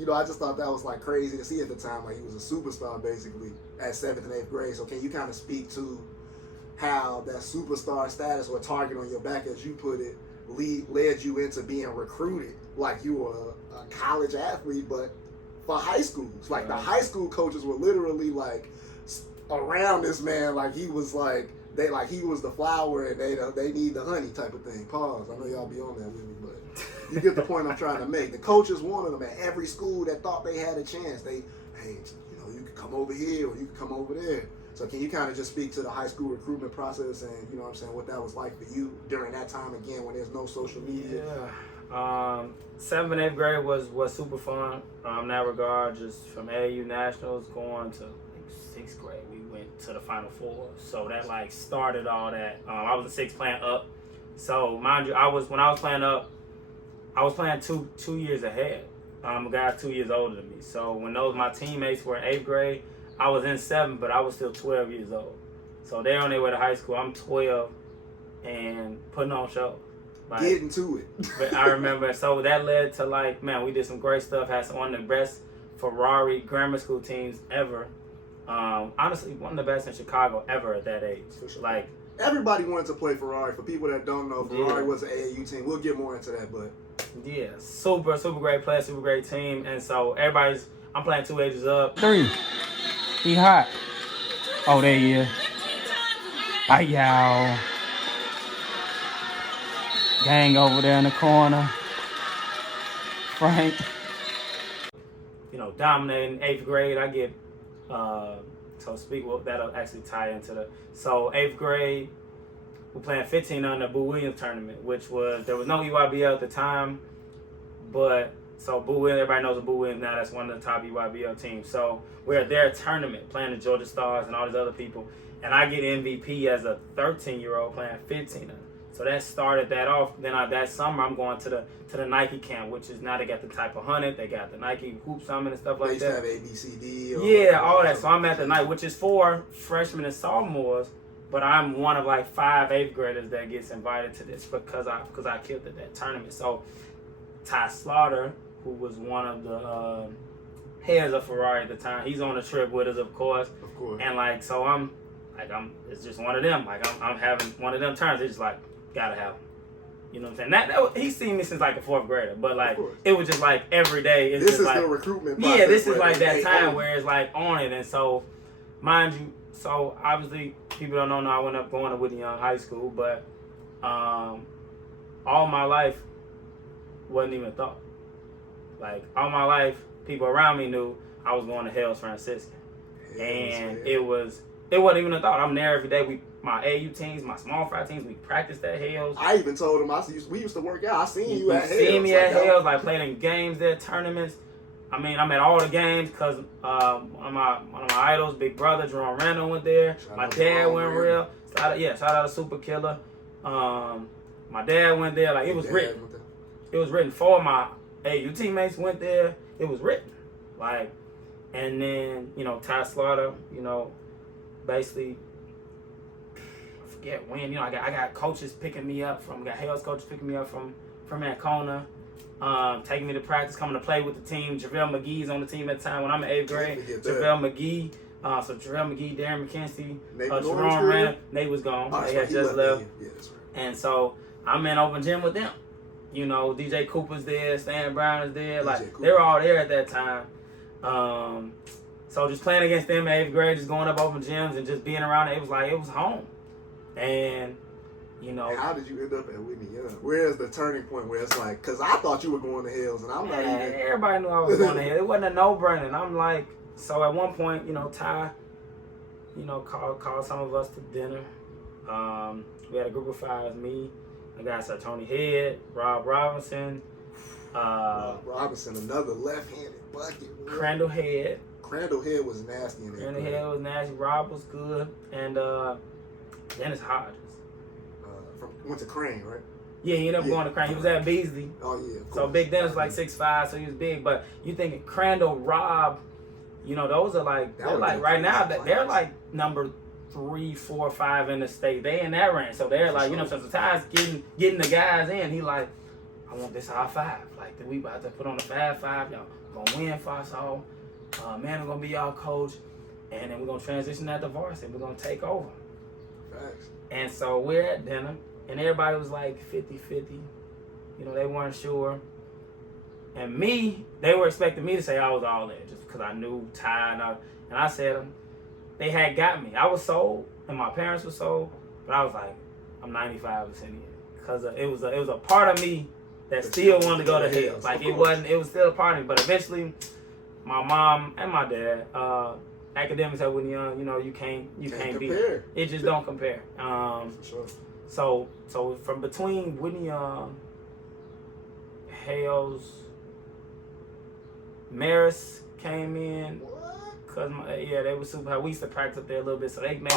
I just thought that was like crazy to see at the time. Like he was a superstar basically at 7th and 8th grade. So can you kind of speak to how that superstar status or target on your back, as you put it, led you into being recruited like you were a college athlete, but for high schools? Like the high school coaches were literally like around this man, like he was like he was the flower and they need the honey type of thing. Pause. I know y'all be on that with me, but you get the point I'm trying to make. The coaches wanted them at every school that thought they had a chance. Hey, you could come over here or you could come over there. So can you kind of just speak to the high school recruitment process and, what that was like for you during that time, again, when there's no social media? Yeah. 7th and 8th grade was super fun in that regard. Just from AAU Nationals going to 6th grade, we went to the Final Four. So that like started all that. I was in 6th playing up. So mind you, when I was playing up, I was playing two years ahead. A guy 2 years older than me. So when my teammates were in 8th grade, I was in 7th, but I was still 12 years old. So they're on their way to high school. I'm 12 and putting on show. Like, getting to it. But I remember, so that led to we did some great stuff. Had one of the best Ferrari grammar school teams ever. Honestly, one of the best in Chicago ever at that age. For sure. Like everybody wanted to play Ferrari. For people that don't know, Ferrari was an AAU team. We'll get more into that, but yeah, super great player, super great team. And so I'm playing 2 ages up. 3. He hot. Oh, there he is. Bye, y'all. Gang over there in the corner. Frank. Dominating 8th grade. I get, that'll actually tie into so 8th grade, we're playing 15 on the Boo Williams tournament, there was no EYBL at the time, but so Boo Williams, everybody knows Boo Williams now, that's one of the top EYBL teams. So we're at their tournament playing the Georgia Stars and all these other people, and I get MVP as a 13-year-old playing 15. So that started that off. Then that summer I'm going to the Nike camp, which is now they got the type of 100, they got the Nike Hoop Summit and stuff like that. They used to have ABCD. Yeah, all that. So I'm at the night, which is for freshmen and sophomores, but I'm one of 5 8th graders that gets invited to this because I killed at that tournament. So Ty Slaughter, who was one of the heads of Ferrari at the time, he's on the trip with us, of course. Of course. And so I'm it's just one of them. I'm having one of them turns. It's just gotta have him. You know what I'm saying? That he's seen me since a 4th grader, but it was just every day. It's this just is the recruitment process. Yeah, this is that time where it's on it. And so, mind you, so obviously people don't know I went up going to Whitney Young High School, but all my life wasn't even a thought. All my life, people around me knew I was going to Hales Franciscan. It wasn't even a thought. I'm there every day. My AU teams, my small fry teams, we practiced at Hales. I even told him we used to work out. I seen you at Hales. Seen me at Hales, playing in games there, tournaments. I mean, I'm at all the games because one of my idols, Big Brother, Jerome Randall went there. My dad went real. Shout out to Super Killer. My dad went there. It was written. It was written for my AU teammates went there. It was written. And then, Ty Slaughter, basically, I forget when, I got coaches picking me up got Hales coaches picking me up from Ancona, taking me to practice, coming to play with the team. JaVale McGee's on the team at the time when I'm in 8th grade. JaVale McGee, so JaVale McGee, Darren McKenzie, Jerome Randall, Nate was gone. They had just left. Yeah, that's right. And so I'm in open gym with them. DJ Cooper's there, Stan Brown is there. They were all there at that time. So just playing against them in 8th grade, just going up open gyms and just being around it was home. And, how did you end up at Whitney Young? Where's the turning point where it's because I thought you were going to Hales and I'm not even. Everybody knew I was going to Hales. It wasn't a no-brainer. And I'm so at one point, Ty, called some of us to dinner. We had a group of 5, me, a guy said Tony Head, Rob Robinson. Rob Robinson, another left-handed bucket. Crandall Head. Crandall Head was nasty in there. Crandall Head was nasty. Rob was good. And Dennis Hodges. Went to Crane, right? Yeah, he ended up going to Crane. He was at Beasley. Oh, yeah. Of course. So Big Dennis was 6'5", so he was big. But you thinking Crandall, Rob, those are they're right now, they're number 3, 4, 5 in the state. They in that range. So they're sometimes getting the guys in. He I want this our 5. Like, we about to put on the Fab 5. Y'all gonna win for us all. Man, I'm gonna be y'all coach. And then we're gonna transition that to varsity. We're gonna take over. Facts. And so we're at dinner, and everybody was like 50-50. You know, they weren't sure. And they were expecting me to say I was all in, just because I knew Ty, and I said, they had got me. I was sold, and my parents were sold, but I was like, I'm 95% in, because it was a part of me that still wanted to go to hell. Like, it was still a part of me. But eventually, my mom and my dad, academics at Whitney Young, you know, you can't beat it. It just don't compare. For sure. So from between Whitney Young, Hales, Marist came in. Cause they were super high. We used to practice up there a little bit, so they made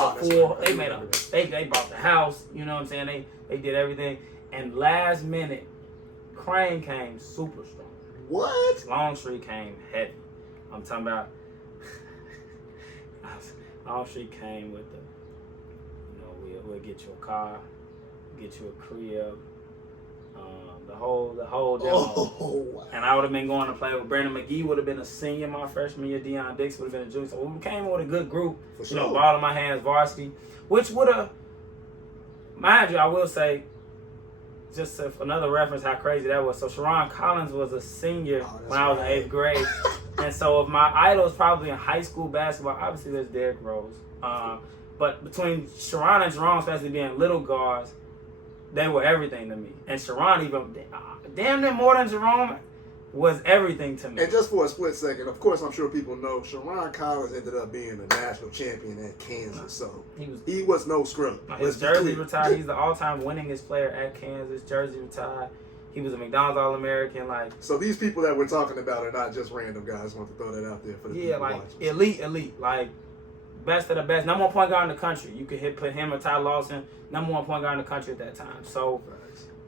they bought the house. You know what I'm saying? They did everything. And last minute, Crane came super strong. What? Longstreet came heavy. I'm talking about. Longstreet came with the, you know, we'll get you a car, get you a crib, the whole demo. Oh, wow. And I would have been going to play with Brandon McGee. Would have been a senior my freshman year. Deion Dix would have been a junior. So we came in with a good group. For You sure. know, ball in my hands, varsity, which would have, mind you, I will say, just another reference how crazy that was. So Sharon Collins was a senior when I was in 8th grade. And so of my idols probably in high school basketball, obviously there's Derrick Rose. But between Sharon and Jerome, especially being little guards, they were everything to me. And Sharon even, damn near more than Jerome, was everything to me. And just for a split second, of course, I'm sure people know Sharon Collins ended up being a national champion at Kansas, so he was no scrub. His jersey retired. He's the all-time winningest player at Kansas. Jersey retired. He was a McDonald's All-American. Like, so these people that we're talking about are not just random guys. I want to throw that out there for the people like watching. elite, like best of the best. Number 1 point guard in the country. You could put him or Ty Lawson, number 1 point guard in the country at that time. So,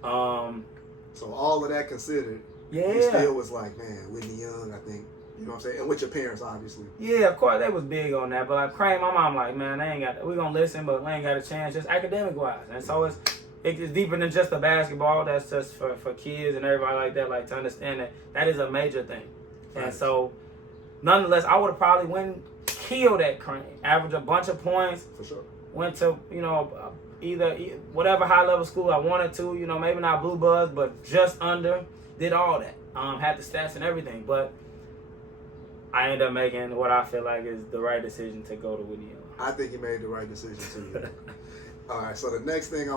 so all of that considered, he still was like, man, Whitney Young, I think, you know what I'm saying? And with your parents, obviously. Yeah, of course, they was big on that. But like Crane, my mom like, man, we gonna listen, but we ain't got a chance, just academic-wise. And so it's deeper than just the basketball. That's just for kids and everybody like that, like to understand that is a major thing. Right. And so, nonetheless, I would have probably killed that Crane, averaged a bunch of points. For sure. Went to, either whatever high-level school I wanted to, maybe not Blue Buzz, but just under, did all that. Had the stats and everything, but I ended up making what I feel like is the right decision to go to Whitney Young. I think you made the right decision too. All right, so the next thing I